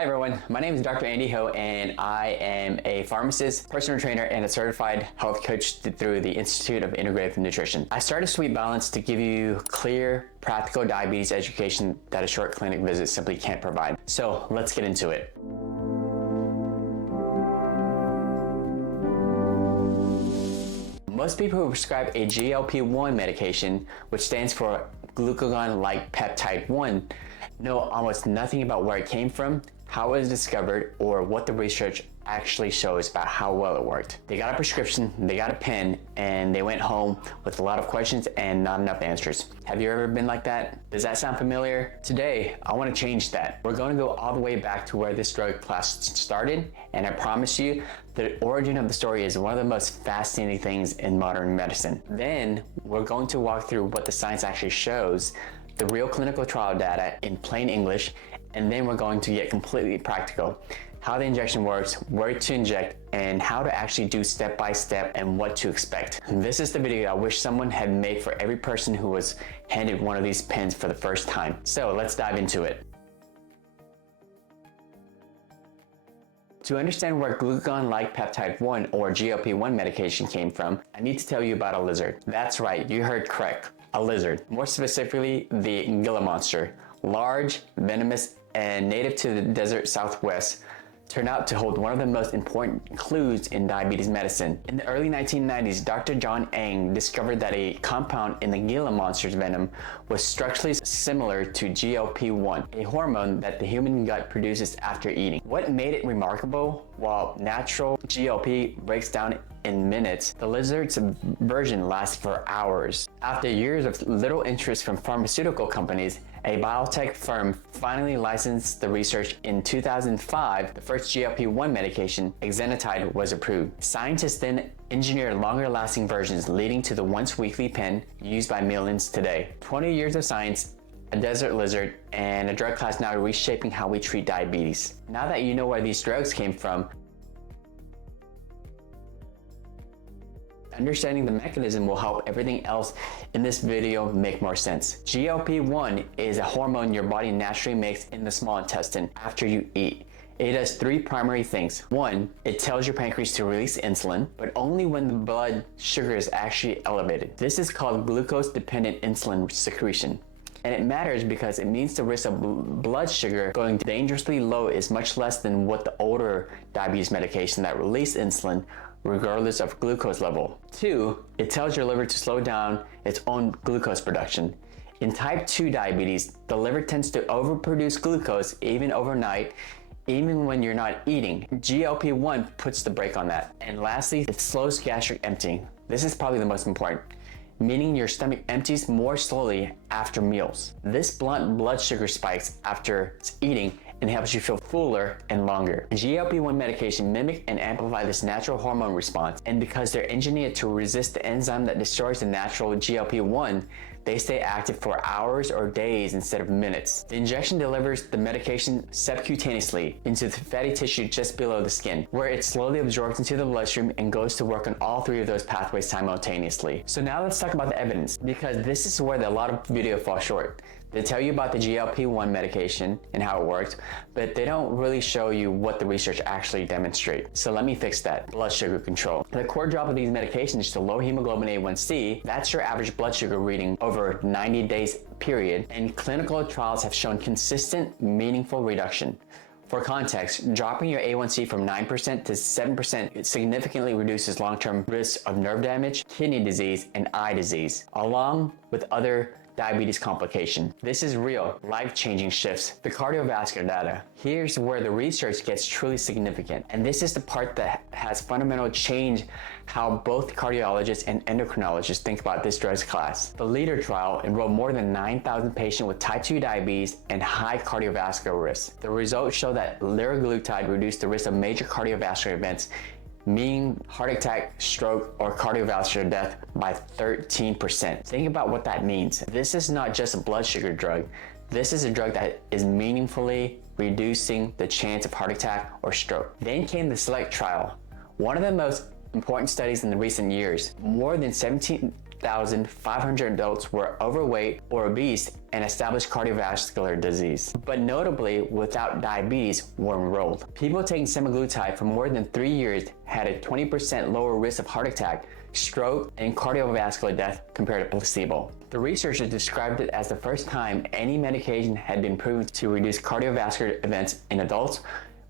Hi everyone, my name is Dr. Andy Ho and I am a pharmacist, personal trainer, and a certified health coach through the Institute of Integrative Nutrition. I started Sweet Balance to give you clear, practical diabetes education that a short clinic visit simply can't provide. So let's get into it. Most people who prescribe a GLP-1 medication, which stands for glucagon-like peptide 1, know almost nothing about where it came from, how it was discovered, or what the research actually shows about how well it worked. They got a prescription, they got a pen, and they went home with a lot of questions and not enough answers. Have you ever been like that? Does that sound familiar? Today, I want to change that. We're going to go all the way back to where this drug class started, and I promise you, the origin of the story is one of the most fascinating things in modern medicine. Then, we're going to walk through what the science actually shows, the real clinical trial data in plain English, and then we're going to get completely practical. How the injection works, where to inject, and how to actually do step by step and what to expect. This is the video I wish someone had made for every person who was handed one of these pens for the first time. So let's dive into it. To understand where glucagon-like peptide 1 or GLP-1 medication came from, I need to tell you about a lizard. That's right, you heard correct, a lizard. More specifically, the Gila monster. Large, venomous, and native to the desert Southwest, turned out to hold one of the most important clues in diabetes medicine. In the early 1990s, Dr. John Eng discovered that a compound in the Gila monster's venom was structurally similar to GLP-1, a hormone that the human gut produces after eating. What made it remarkable? While natural GLP breaks down in minutes, the lizard's version lasts for hours. After years of little interest from pharmaceutical companies, a biotech firm finally licensed the research. In 2005, the first GLP-1 medication, exenatide, was approved. Scientists then engineered longer-lasting versions, leading to the once-weekly pen used by millions today. 20 years of science, a desert lizard, and a drug class now reshaping how we treat diabetes. Now that you know where these drugs came from, understanding the mechanism will help everything else in this video make more sense. GLP-1 is a hormone your body naturally makes in the small intestine after you eat. It does three primary things. One, it tells your pancreas to release insulin, but only when the blood sugar is actually elevated. This is called glucose-dependent insulin secretion. And it matters because it means the risk of blood sugar going dangerously low is much less than what the older diabetes medication that release insulin regardless of glucose level. Two, it tells your liver to slow down its own glucose production. In type 2 diabetes, the liver tends to overproduce glucose even overnight, even when you're not eating. GLP-1 puts the brake on that. And lastly, it slows gastric emptying. This is probably the most important, meaning your stomach empties more slowly after meals. This blunts blood sugar spikes after eating and helps you feel fuller and longer. GLP-1 medication mimic and amplify this natural hormone response, and because they're engineered to resist the enzyme that destroys the natural GLP-1, they stay active for hours or days instead of minutes. The injection delivers the medication subcutaneously into the fatty tissue just below the skin, where it slowly absorbs into the bloodstream and goes to work on all three of those pathways simultaneously. So now let's talk about the evidence, because this is where a lot of video falls short. They tell you about the GLP-1 medication and how it works, but they don't really show you what the research actually demonstrates. So let me fix that. Blood sugar control. The core job of these medications is to lower hemoglobin A1C. That's your average blood sugar reading over 90 days period, and clinical trials have shown consistent, meaningful reduction. For context, dropping your A1C from 9% to 7% significantly reduces long-term risks of nerve damage, kidney disease, and eye disease, along with other diabetes complication. This is real, life-changing shifts. The cardiovascular data. Here's where the research gets truly significant, and this is the part that has fundamentally changed how both cardiologists and endocrinologists think about this drug class. The LEADER trial enrolled more than 9,000 patients with type 2 diabetes and high cardiovascular risk. The results show that liraglutide reduced the risk of major cardiovascular events, meaning heart attack, stroke, or cardiovascular death by 13%. Think about what that means. This is not just a blood sugar drug. This is a drug that is meaningfully reducing the chance of heart attack or stroke. Then came the SELECT trial, one of the most important studies in the recent years. More than 17 6,500 adults were overweight or obese and established cardiovascular disease, but notably without diabetes were enrolled. People taking semaglutide for more than 3 years had a 20% lower risk of heart attack, stroke, and cardiovascular death compared to placebo. The researchers described it as the first time any medication had been proven to reduce cardiovascular events in adults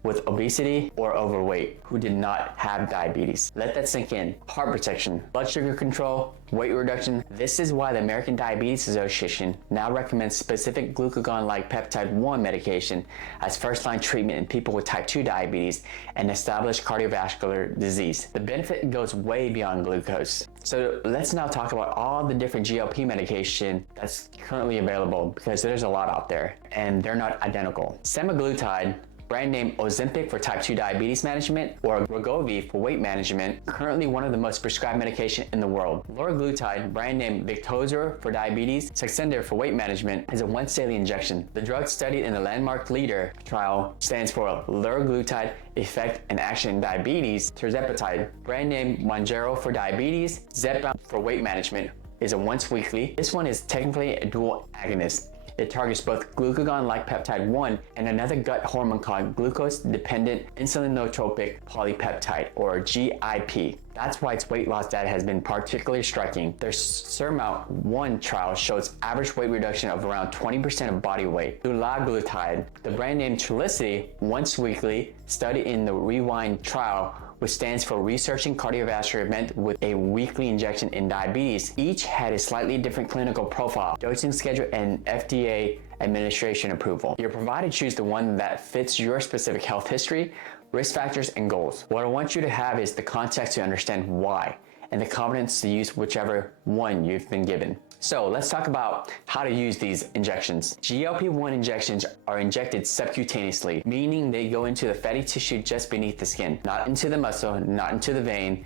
with obesity or overweight who did not have diabetes. Let that sink in. Heart protection, blood sugar control, weight reduction. This is why the American Diabetes Association now recommends specific glucagon-like peptide 1 medication as first-line treatment in people with type 2 diabetes and established cardiovascular disease. The benefit goes way beyond glucose. So let's now talk about all the different GLP medication that's currently available, because there's a lot out there and they're not identical. Semaglutide, brand name Ozempic for type 2 diabetes management, or Wegovy for weight management, currently one of the most prescribed medication in the world. Liraglutide, brand name Victoza for diabetes, Saxenda for weight management, is a once daily injection. The drug studied in the landmark LEADER trial stands for Liraglutide Effect and Action in Diabetes. Tirzepatide, brand name Mounjaro for diabetes, Zepbound for weight management, is a once weekly. This one is technically a dual agonist. It targets both glucagon-like peptide 1 and another gut hormone called glucose-dependent insulinotropic polypeptide, or GIP. That's why its weight loss data has been particularly striking. Their SURMOUNT-1 trial shows average weight reduction of around 20% of body weight. Dulaglutide, the brand name Trulicity, once weekly, studied in the REWIND trial, which stands for Researching Cardiovascular Event with a Weekly Injection in Diabetes. Each had a slightly different clinical profile, dosing schedule, and FDA administration approval. You're provided to choose the one that fits your specific health history, risk factors, and goals. What I want you to have is the context to understand why, and the confidence to use whichever one you've been given. So let's talk about how to use these injections. GLP-1 injections are injected subcutaneously, meaning they go into the fatty tissue just beneath the skin, not into the muscle, not into the vein.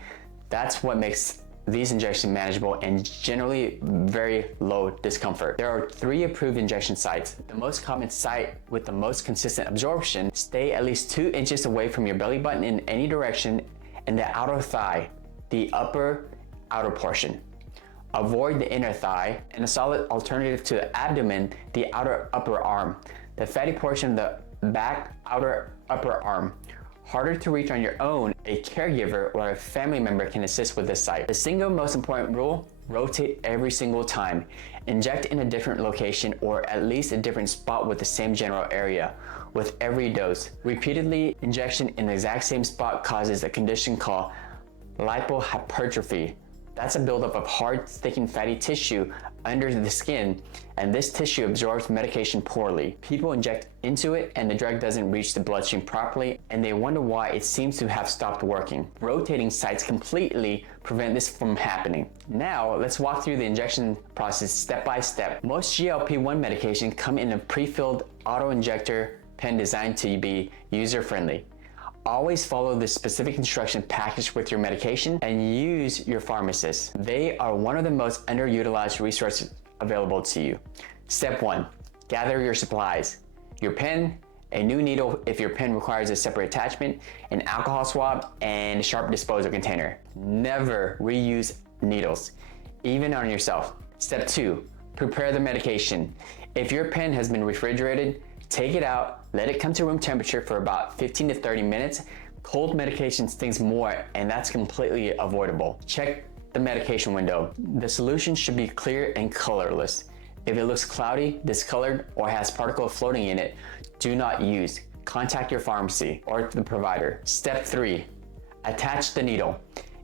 That's what makes these injections manageable and generally very low discomfort. There are 3 approved injection sites. The most common site with the most consistent absorption, stay at least 2 inches away from your belly button in any direction, and the outer thigh, the outer portion. Avoid the inner thigh, and a solid alternative to the abdomen, the outer upper arm. The fatty portion of the back outer upper arm. Harder to reach on your own, a caregiver or a family member can assist with this site. The single most important rule, rotate every single time. Inject in a different location or at least a different spot with the same general area with every dose. Repeatedly injection in the exact same spot causes a condition called lipohypertrophy. That's a buildup of hard, sticking fatty tissue under the skin, and this tissue absorbs medication poorly. People inject into it and the drug doesn't reach the bloodstream properly, and they wonder why it seems to have stopped working. Rotating sites completely prevent this from happening. Now, let's walk through the injection process step by step. Most GLP-1 medication come in a pre-filled auto-injector pen designed to be user-friendly. Always follow the specific instruction packaged with your medication and use your pharmacist. They are one of the most underutilized resources available to you. Step 1, gather your supplies. Your pen, a new needle if your pen requires a separate attachment, an alcohol swab, and a sharp disposal container. Never reuse needles, even on yourself. Step 2, prepare the medication. If your pen has been refrigerated, take it out, let it come to room temperature for about 15 to 30 minutes. Cold medication stings more, and that's completely avoidable. Check the medication window. The solution should be clear and colorless. If it looks cloudy, discolored, or has particles floating in it, do not use. Contact your pharmacy or the provider. Step 3, attach the needle.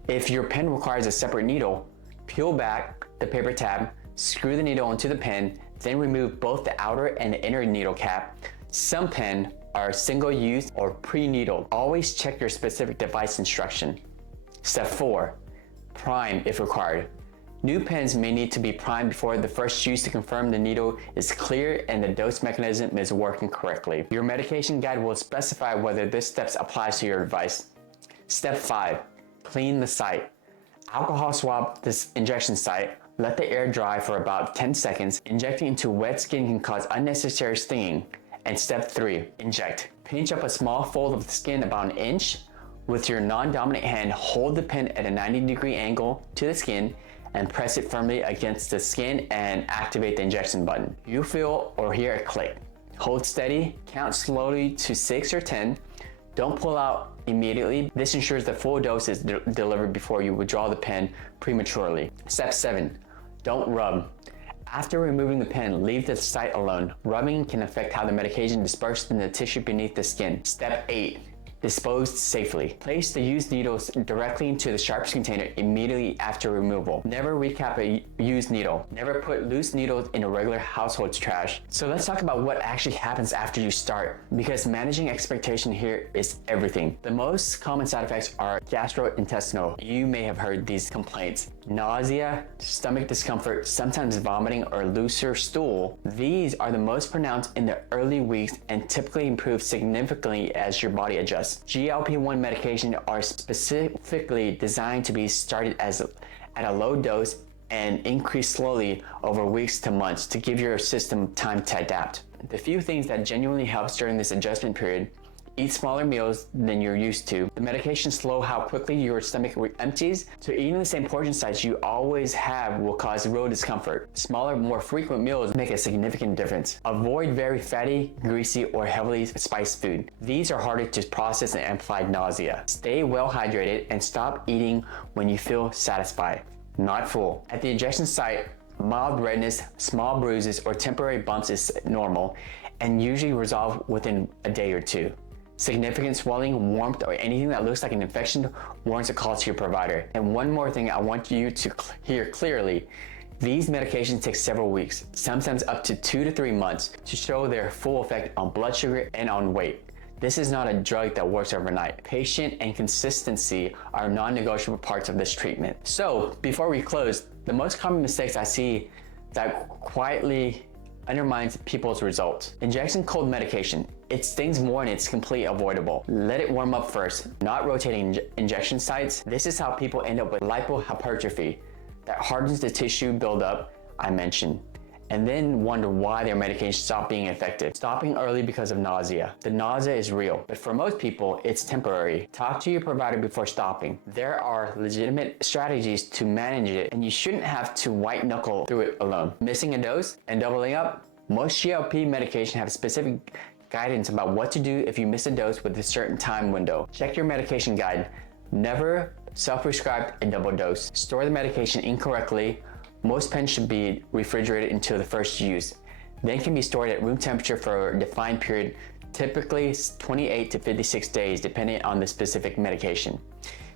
If your pen requires a separate needle, peel back the paper tab, screw the needle into the pen, then remove both the outer and the inner needle cap. Some pens are single-use or pre-needled. Always check your specific device instruction. Step 4, prime if required. New pens may need to be primed before the first use to confirm the needle is clear and the dose mechanism is working correctly. Your medication guide will specify whether this step applies to your device. Step 5, clean the site. Alcohol swab this injection site. Let the air dry for about 10 seconds. Injecting into wet skin can cause unnecessary stinging. And step 3, inject. Pinch up a small fold of the skin about 1 inch. With your non-dominant hand, hold the pen at a 90-degree angle to the skin and press it firmly against the skin and activate the injection button. You feel or hear a click. Hold steady, count slowly to 6 or 10. Don't pull out immediately. This ensures the full dose is delivered before you withdraw the pen prematurely. Step 7, don't rub. After removing the pen, leave the site alone. Rubbing can affect how the medication disperses in the tissue beneath the skin. Step 8, dispose safely. Place the used needles directly into the sharps container immediately after removal. Never recap a used needle. Never put loose needles in a regular household trash. So let's talk about what actually happens after you start, because managing expectation here is everything. The most common side effects are gastrointestinal. You may have heard these complaints. Nausea, stomach discomfort, sometimes vomiting or looser stool. These are the most pronounced in the early weeks and typically improve significantly as your body adjusts. GLP-1 medication are specifically designed to be started at a low dose and increase slowly over weeks to months to give your system time to adapt. The few things that genuinely helps during this adjustment period: eat smaller meals than you're used to. The medication slow how quickly your stomach empties, so eating the same portion size you always have will cause real discomfort. Smaller, more frequent meals make a significant difference. Avoid very fatty, greasy, or heavily spiced food. These are harder to process and amplify nausea. Stay well hydrated and stop eating when you feel satisfied, not full. At the injection site, mild redness, small bruises, or temporary bumps is normal and usually resolve within a day or two. Significant swelling, warmth, or anything that looks like an infection warrants a call to your provider. And one more thing I want you to hear clearly: these medications take several weeks, sometimes up to 2 to 3 months, to show their full effect on blood sugar and on weight. This is not a drug that works overnight. Patience and consistency are non-negotiable parts of this treatment. So before we close, the most common mistakes I see that quietly undermines people's results. Injecting cold medication. It stings more and it's completely avoidable. Let it warm up first, not rotating injection sites. This is how people end up with lipohypertrophy that hardens the tissue buildup I mentioned, and then wonder why their medication stopped being effective. Stopping early because of nausea. The nausea is real, but for most people, it's temporary. Talk to your provider before stopping. There are legitimate strategies to manage it, and you shouldn't have to white knuckle through it alone. Missing a dose and doubling up? Most GLP medication have specific guidance about what to do if you miss a dose with a certain time window. Check your medication guide. Never self-prescribe a double dose. Store the medication incorrectly. Most pens should be refrigerated until the first use, then can be stored at room temperature for a defined period, typically 28 to 56 days, depending on the specific medication.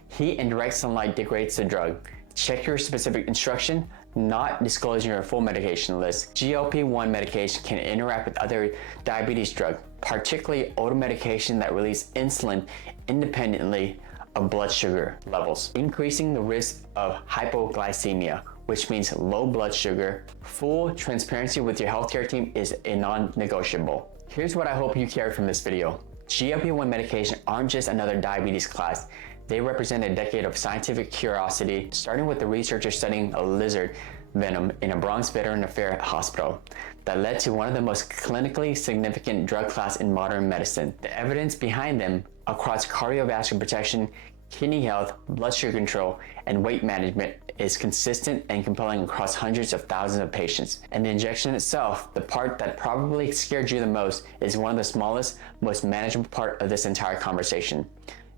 Heat and direct sunlight degrades the drug. Check your specific instruction, not disclosing your full medication list. GLP-1 medication can interact with other diabetes drugs, particularly older medication that release insulin independently of blood sugar levels, increasing the risk of hypoglycemia, which means low blood sugar. Full transparency with your healthcare team is a non-negotiable. Here's what I hope you carry from this video. GLP-1 medication aren't just another diabetes class. They represent a decade of scientific curiosity, starting with the researchers studying a lizard venom in a Bronx Veteran Affairs hospital that led to one of the most clinically significant drug class in modern medicine. The evidence behind them across cardiovascular protection, kidney health, blood sugar control, and weight management is consistent and compelling across hundreds of thousands of patients. And the injection itself, the part that probably scared you the most, is one of the smallest, most manageable part of this entire conversation.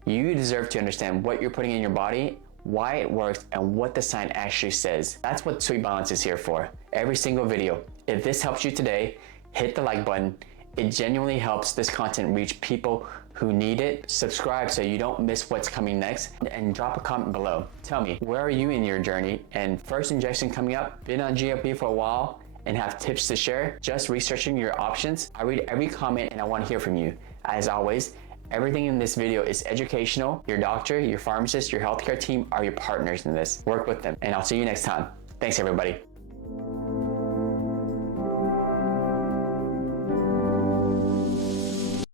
You deserve to understand what you're putting in your body, why it works, and what the sign actually says. That's what Sweet Balance is here for. Every single video. If this helps you today, hit the like button. It genuinely helps this content reach people who need it. Subscribe so you don't miss what's coming next, and drop a comment below. Tell me, where are you in your journey? And first injection coming up, been on GLP for a while and have tips to share, just researching your options. I read every comment and I want to hear from you. As always, everything in this video is educational. Your doctor, your pharmacist, your healthcare team are your partners in this. Work with them, and I'll see you next time. Thanks, everybody.